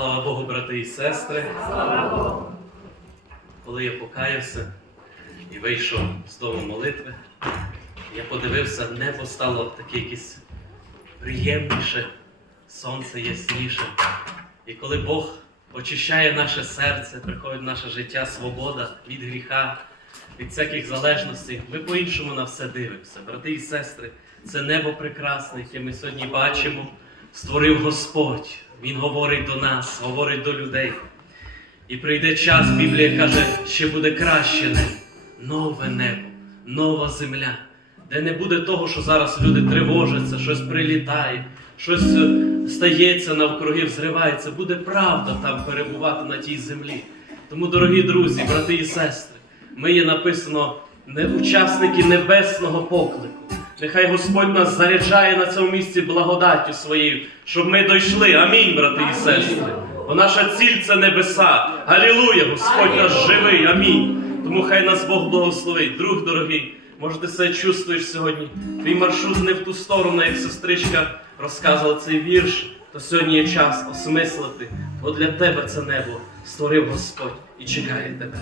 Слава Богу, брати і сестри. Слава Богу! Коли я покаявся і вийшов з дому молитви, я подивився, небо стало таке якесь приємніше, сонце ясніше. І коли Бог очищає наше серце, приходить в наше життя свобода від гріха, від всяких залежностей, ми по-іншому на все дивимося. Брати і сестри, це небо прекрасне, яке ми сьогодні бачимо, створив Господь. Він говорить до нас, говорить до людей. І прийде час, Біблія каже, ще буде краще небо, нове небо, нова земля, де не буде того, що зараз люди тривожаться, щось прилітає, щось е, стається навкруги, взривається. Буде правда там перебувати на тій землі. Тому, дорогі друзі, брати і сестри, ми є написано не учасники небесного поклику. Нехай Господь нас заряджає на цьому місці благодаттю своєю, щоб ми дійшли. Амінь, брати і сестри. Бо наша ціль це небеса. Галілуя! Господь наш живий. Амінь. Тому хай нас Бог благословить. Друг дорогий, може ти себе чувствуєш сьогодні. Твій маршрут не в ту сторону, як сестричка розказувала цей вірш. То сьогодні є час осмислити, бо для тебе це небо створив Господь і чекає тебе.